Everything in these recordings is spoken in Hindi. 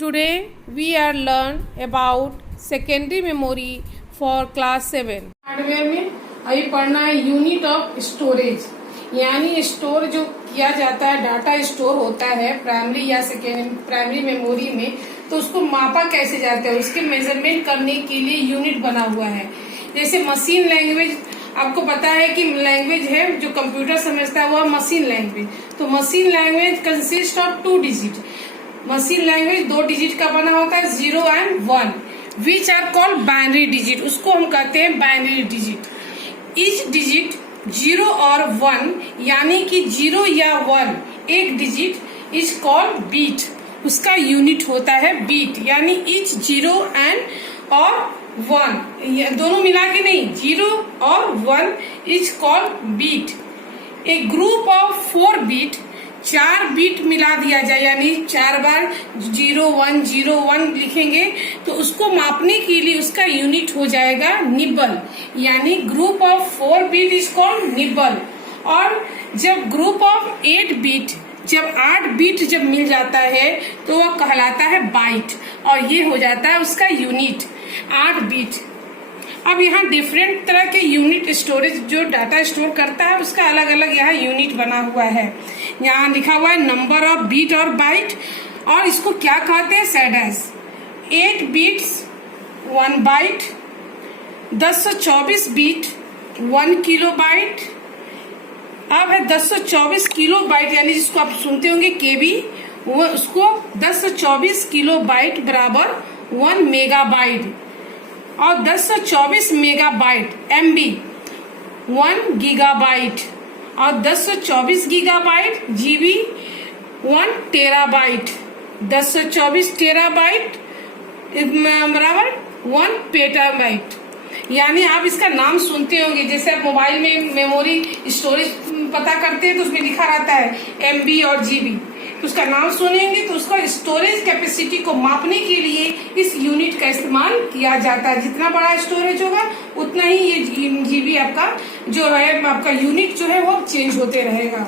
Today we are learn about secondary memory for class 7. Hardware में अभी पढ़ना है यूनिट ऑफ स्टोरेज, यानी स्टोर जो किया जाता है, डाटा स्टोर होता है प्राइमरी या प्राइमरी मेमोरी में, तो उसको मापा कैसे जाता है, उसके मेजरमेंट करने के लिए यूनिट बना हुआ है। जैसे मशीन लैंग्वेज, आपको पता है कि लैंग्वेज है जो कंप्यूटर समझता है वह मशीन लैंग्वेज। तो machine language consist of 2 digit. Machine language 2 digit का बना होता है, 0 and 1, which are called binary digit. उसको हम कहते हैं बाइनरी डिजिट। ईच डिजिट 0 और 1 यानी कि 0 या 1 एक डिजिट इज कॉल्ड बीट। उसका यूनिट होता है बीट, यानी ईच 0 एंड और 1 दोनों मिला के नहीं, 0 और 1 is called bit. A group of 4 bit, 4 bit मिला दिया जाए, यानी 4 बार 0 1 लिखेंगे तो उसको मापने के लिए उसका यूनिट हो जाएगा निबल, यानी group of 4 bit is called nibble. और जब ग्रुप ऑफ 8 बीट, जब 8 बीट जब मिल जाता है तो वह कहलाता है बाइट, और ये हो जाता है उसका यूनिट 8 बीट। अब यहाँ डिफरेंट तरह के यूनिट स्टोरेज जो डाटा स्टोर करता है उसका अलग अलग यहाँ यूनिट बना हुआ है। यहाँ लिखा हुआ है नंबर ऑफ बीट और बाइट, और इसको क्या कहते हैं, said as 8 bits 1 byte, 1024 bit 1 kilobyte. अब है 1024 किलो बाइट, यानी जिसको आप सुनते होंगे केबी, वो उसको 1024 किलो बाइट बराबर 1 मेगाबाइट, और 1024 मेगाबाइट एमबी 1 गीगाबाइट, और 1024 गीगाबाइट जीबी 1 टेराबाइट, 1024 टेराबाइट बराबर 1 पेटाबाइट। यानी आप इसका नाम सुनते होंगे, जैसे आप मोबाइल में मेमोरी स्टोरेज पता करते हैं तो उसमें लिखा रहता है एमबी और जीबी, तो उसका नाम सुनेंगे तो उसका स्टोरेज कैपेसिटी को मापने के लिए इस यूनिट का इस्तेमाल किया जाता है। जितना बड़ा स्टोरेज होगा उतना ही ये जीबी आपका जो है, आपका यूनिट जो है वो चेंज होते रहेगा।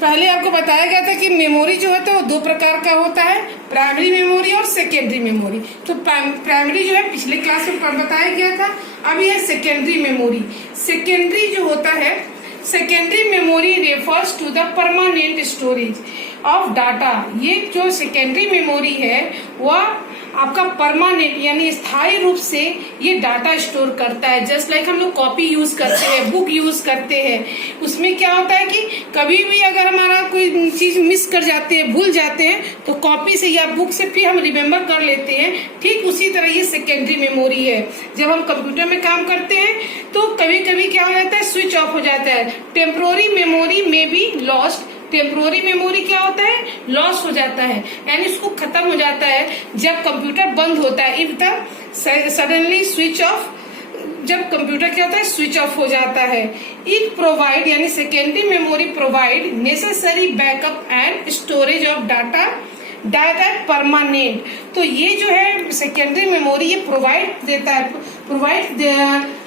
पहले आपको बताया गया था कि मेमोरी जो होता है वो 2 प्रकार का होता है, प्राइमरी मेमोरी और सेकेंडरी मेमोरी। तो प्राइमरी जो है पिछले क्लास में बताया गया था, अब ये सेकेंडरी मेमोरी। सेकेंडरी जो होता है, secondary memory refers to the permanent storage of data. ये जो सेकेंडरी मेमोरी है वह आपका परमानेंट यानी स्थायी रूप से ये डाटा स्टोर करता है। जस्ट लाइक हम लोग कॉपी यूज करते हैं, बुक यूज करते हैं, उसमें क्या होता है कि कभी भी अगर हमारा कोई चीज मिस कर जाते हैं, भूल जाते हैं, तो कॉपी से या बुक से फिर हम रिमेम्बर कर लेते हैं। ठीक उसी तरह ये सेकेंडरी मेमोरी है। जब हम कंप्यूटर में काम करते हैं तो कभी कभी क्या हो जाता है, स्विच ऑफ हो जाता है। टेम्पोररी मेमोरी में भी लॉस्ट, टेम्पोररी मेमोरी क्या होता है, लॉस हो जाता है, यानी उसको खत्म हो जाता है जब कंप्यूटर बंद होता है। If the suddenly switch off, जब कंप्यूटर क्या होता है, स्विच ऑफ हो जाता है। इट प्रोवाइड, यानी secondary memory provide necessary backup and storage of data permanent. तो ये जो है सेकेंडरी मेमोरी ये प्रोवाइड देता है,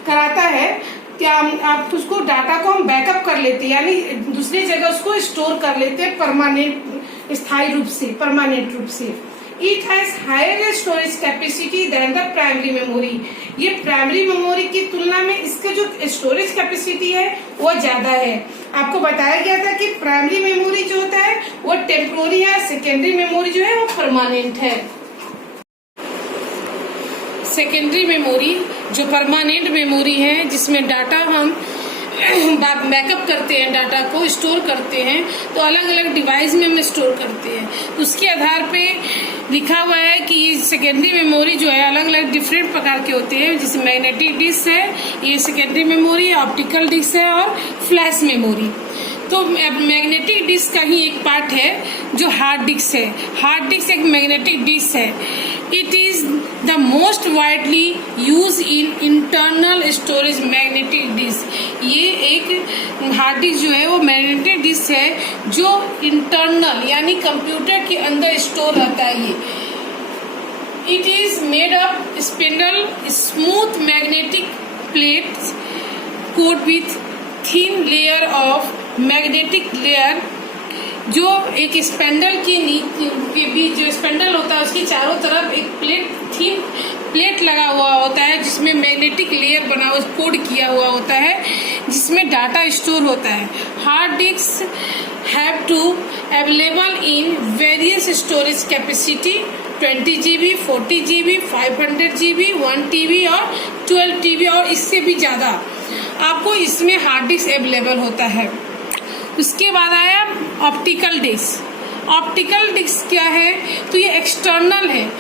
कराता है क्या, आप उसको डाटा को हम बैकअप कर लेते हैं, यानी दूसरी जगह उसको स्टोर कर लेते हैं परमानेंट, स्थायी रूप से, परमानेंट रूप से। It has higher storage capacity than the primary memory. ये प्राइमरी मेमोरी की तुलना में इसका जो स्टोरेज कैपेसिटी है वो ज्यादा है। आपको बताया गया था कि प्राइमरी मेमोरी जो होता है वो टेम्पोररी है, सेकेंडरी मेमोरी जो है वो परमानेंट है। सेकेंडरी मेमोरी जो परमानेंट मेमोरी है, जिसमें डाटा हम बैकअप करते हैं, डाटा को स्टोर करते हैं, तो अलग अलग डिवाइस में हम स्टोर करते हैं। उसके आधार पे लिखा हुआ है कि ये सेकेंडरी मेमोरी जो है अलग अलग डिफरेंट प्रकार के होते हैं। जैसे मैग्नेटिक डिस्क है, ये सेकेंडरी मेमोरी है, ऑप्टिकल डिस्क है और फ्लैश मेमोरी। तो मैग्नेटिक डिस्क का ही एक पार्ट है जो हार्ड डिस्क है। हार्ड डिस्क एक मैग्नेटिक डिस्क है। It is the most widely use in internal storage magnetic disk. ये एक हार्ड डिस्क जो है वो मैग्नेटिक डिस्क है जो इंटरनल यानी कंप्यूटर के अंदर स्टोर रहता है। ये it is made up spindle smooth magnetic plates coat with thin layer of magnetic layer जो एक स्पेंडल के बीच जो स्पेंडल होता है उसके चारों तरफ एक थीन प्लेट लगा हुआ होता है जिसमें मैग्नेटिक लेयर बना हुआ कोड किया हुआ होता है जिसमें डाटा स्टोर होता है। Hard disk have to available in various storage capacity 20 GB, 40 GB, 500 GB, 1 TB और 12 TB और इससे भी ज़्यादा आपको इसमें हार्ड डिस्क अवेलेबल होता है। उसके बाद आया ऑप्टिकल डिस्क। ऑप्टिकल डिस्क क्या है? तो ये एक्सटर्नल है।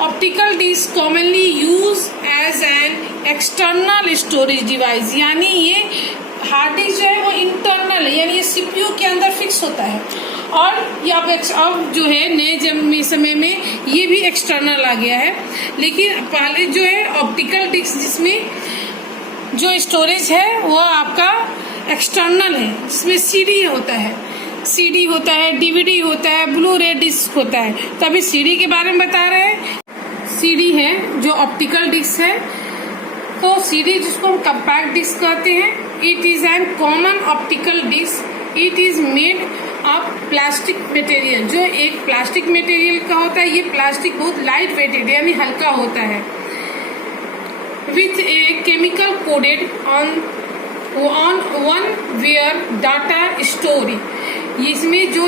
Optical disk commonly use as an external storage device, यानी ये हार्ड डिस्क जो है वो इंटरनल है, यानी ये सीपीयू के अंदर फिक्स होता है। और ये अब जो है नए समय में ये भी एक्सटर्नल आ गया है, लेकिन पहले जो है ऑप्टिकल डिस्क जिसमें जो स्टोरेज है वो आपका एक्सटर्नल है, जिसमें सीडी होता है, सीडी होता है, डीवीडी होता है, ब्लू रे डिस्क होता है। तो अभी सीडी के बारे में बता रहे हैं। सीडी है जो ऑप्टिकल डिस्क है, तो सीडी जिसको हम कंपैक्ट डिस्क कहते हैं। It is an common optical disk. It is made of plastic material, जो एक प्लास्टिक मटेरियल का होता है। ये प्लास्टिक बहुत लाइट वेटेड यानी हल्का होता है। With a chemical coded on one where data stored, इसमें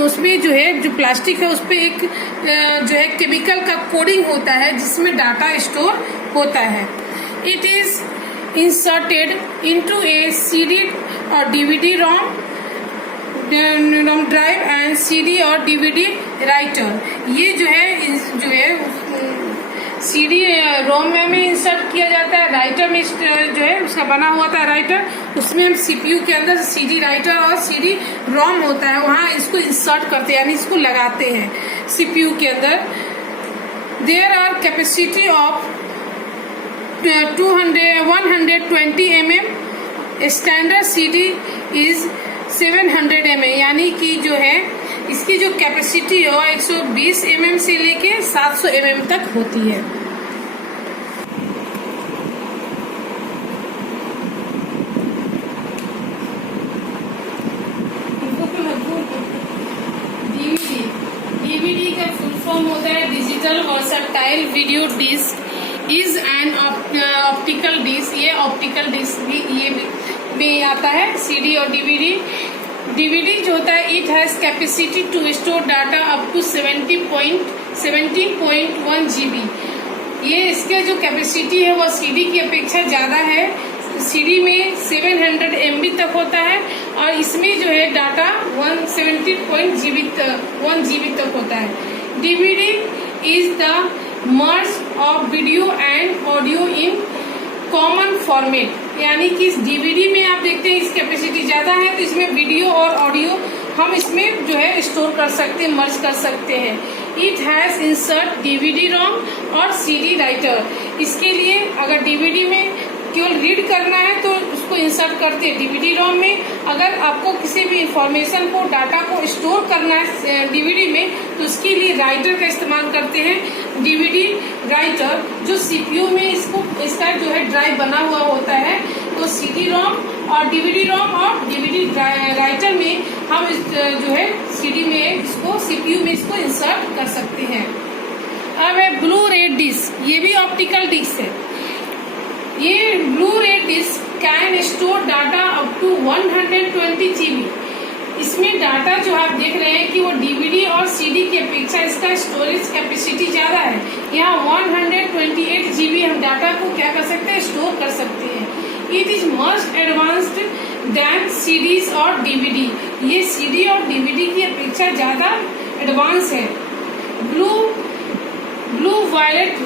उसमें जो है जो प्लास्टिक है उस पर एक जो है केमिकल का कोडिंग होता है जिसमें डाटा स्टोर होता है। It is inserted into a CD और DVD ROM drive and CD और डीवीडी राइटर। ये जो है सीडी रोम में इंसर्ट किया जाता है, राइटर में जो है उसका बना हुआ था राइटर, उसमें हम सीपीयू के अंदर सीडी राइटर और सीडी रोम होता है वहाँ इसको इंसर्ट करते हैं, यानी इसको लगाते हैं सीपीयू के अंदर। There are capacity of 120 mm, standard CD is 700 mm, यानी कि जो है इसकी जो कैपेसिटी है 120 mm से लेके 700 mm तक होती है। डीवीडी का फुल फॉर्म होता है digital versatile video disk is an optical disk. ये ऑप्टिकल डिस्क भी ये में आता है। सीडी और डीवीडी जो होता है it has capacity to store data up to 17.1 GB। ये इसके जो कैपेसिटी है वो सीडी की अपेक्षा ज्यादा है। सीडी में 700 MB तक होता है और इसमें जो है डाटा 1 GB तक होता है। DVD is the merge of video and audio in common format, यानी कि इस डीवीडी में आप देखते हैं इस कैपेसिटी ज्यादा है तो इसमें वीडियो और ऑडियो हम इसमें जो है स्टोर कर सकते हैं, मर्ज कर सकते हैं। इट हैज इंसर्ट डीवीडी रोम और सीडी राइटर। इसके लिए अगर डीवीडी में केवल रीड करना है तो उसको इंसर्ट करते हैं डीवीडी रोम में। अगर आपको किसी भी इंफॉर्मेशन को डाटा को स्टोर करना है डीवीडी में तो उसके लिए राइटर का इस्तेमाल करते हैं, डीवीडी राइटर, जो सीपीयू में इसका जो है ड्राइव बना हुआ होता है। तो सीडी रोम और डीवीडी राइटर में हम जो है सीडी में इसको सीपीयू में इसको इंसर्ट कर सकते हैं। अब है ब्लू रे डिस्क, ये भी ऑप्टिकल डिस्क है। ये Blu ray disk can store data up to 120 GB। इसमें डाटा जो आप देख रहे हैं कि वो डीवीडी और सीडी की अपेक्षा इसका स्टोरेज कैपेसिटी ज्यादा है। यहाँ 128 GB हम डाटा को क्या कर सकते हैं, स्टोर कर सकते हैं। It is much advanced than CDs और डीवीडी। ये सीडी और डीवीडी की अपेक्षा ज्यादा एडवांस है। Blue violet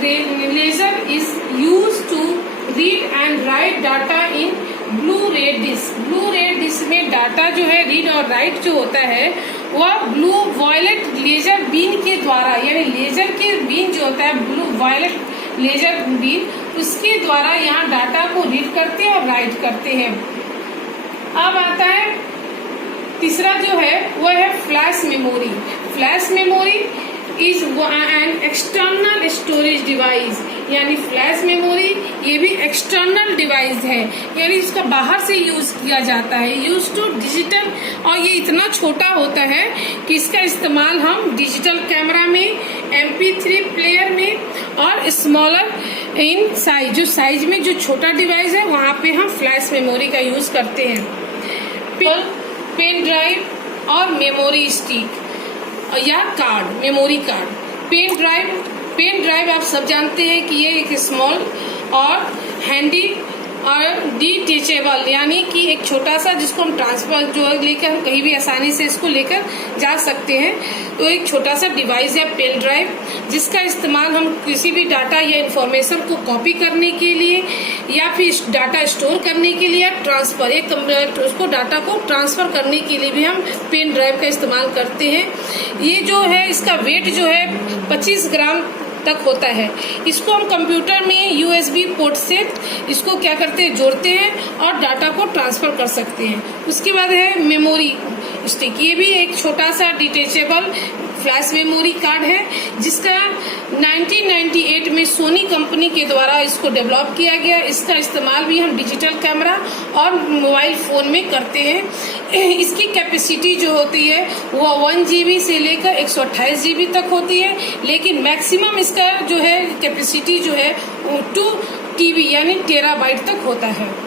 laser is use to read and write data in Blu ray disk. Blu ray disk में डाटा जो है रीड और राइट जो होता है वह ब्लू वायलेट लेजर बीन के द्वारा, यानी लेजर के बीन जो होता है ब्लू वायलेट लेजर बीन, उसके द्वारा यहाँ डाटा को रीड करते हैं और राइट करते हैं। अब आता है तीसरा जो है वो है flash memory. Flash memory is an external storage device. यानी फ्लैश मेमोरी ये भी एक्सटर्नल डिवाइस है, यानी इसका बाहर से यूज किया जाता है, यूज टू डिजिटल। और ये इतना छोटा होता है कि इसका इस्तेमाल हम डिजिटल कैमरा में, MP3 प्लेयर में और स्मॉलर इन साइज, जो साइज में जो छोटा डिवाइस है वहाँ पे हम फ्लैश मेमोरी का यूज करते हैं। पेन ड्राइव और मेमोरी स्टिक या card, memory card. Pen drive आप सब जानते हैं कि ये एक स्मॉल और हैंडी और डिटेचेबल, यानी कि एक छोटा सा जिसको हम ट्रांसफर जो लेकर हम कहीं भी आसानी से इसको लेकर जा सकते हैं। तो एक छोटा सा डिवाइस है पेन ड्राइव, जिसका इस्तेमाल हम किसी भी डाटा या इंफॉर्मेशन को कॉपी करने के लिए या फिर डाटा स्टोर करने के लिए या ट्रांसफर, एक उसको डाटा को ट्रांसफर करने के लिए भी हम पेन ड्राइव का इस्तेमाल करते हैं। ये जो है इसका वेट जो है 25 ग्राम तक होता है। इसको हम कंप्यूटर में USB पोर्ट से इसको क्या करते हैं, जोड़ते हैं और डाटा को ट्रांसफर कर सकते हैं। उसके बाद है मेमोरी स्टिक, ये भी एक छोटा सा डिटेचेबल फ्लैश मेमोरी कार्ड है, जिसका 1998 में सोनी कंपनी के द्वारा इसको डेवलप किया गया। इसका इस्तेमाल भी हम डिजिटल कैमरा और मोबाइल फोन में करते हैं। इसकी कैपेसिटी जो होती है वो 1 GB से लेकर 128 GB तक होती है, लेकिन मैक्सिमम इसका जो है कैपेसिटी जो है 2 TB यानी टेराबाइट तक होता है।